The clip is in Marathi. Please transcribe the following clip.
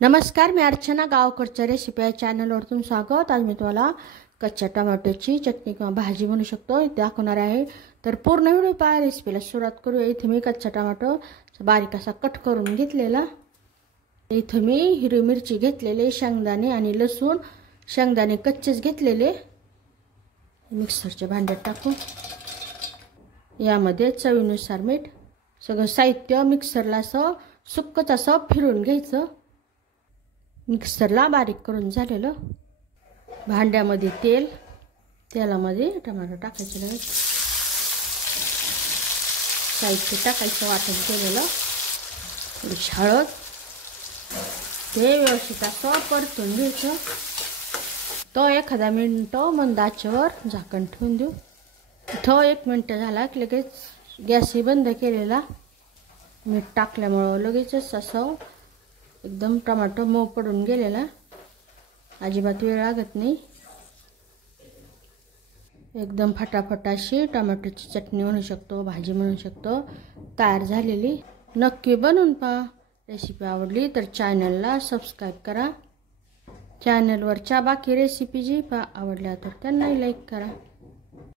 नमस्कार, मी अर्चना. गावकडच्या रेसिपी या चॅनलवर तुमचं स्वागत. आज मी तुम्हाला कच्च्या टोमॅटोची चटणी किंवा भाजी बनवू शकतो इथे दाखवणार आहे. तर पूर्ण व्हिडिओ पहा. रेसिपीला सुरुवात करूया. इथे मी कच्चा टोमॅटो बारीक असा कट करून घेतलेला. इथे मी हिरवी मिरची घेतलेले, शेंगदाणे आणि लसूण. शेंगदाणे कच्चेच घेतलेले. मिक्सरच्या भांड्यात टाकून यामध्ये चवीनुसार मीठ. सगळं साहित्य मिक्सरला असं सुक्कच असं फिरून घ्यायचं. मिक्सरला बारीक करून झालेलं. भांड्यामध्ये तेलामध्ये टोमॅटो टाकायचे. लगेच साहित्य टाकायचं वाटण केलेलं. थोडी हळद. ते व्यवस्थित असं परतून घ्यायचं. तो एखादा मिनिट मंद आचेवर झाकण ठेवून देऊ. तो 1 मिनिट झाला की लगेच गॅसही बंद केलेला. मीठ टाकल्यामुळं लगेचच असं एकदम टोमॅटो मऊ पडून गेलेला. अजिबात वेळ लागत नाही. एकदम फटाफट अशी टोमॅटोची चटणी बनवू शकतो, भाजी बनवू शकतो तयार झालेली. नक्की बनवून पहा. रेसिपी आवडली तर चॅनलला सबस्क्राईब करा. चॅनलवरच्या बाकी रेसिपी जी आवडल्या तर त्यांनाही लाईक करा.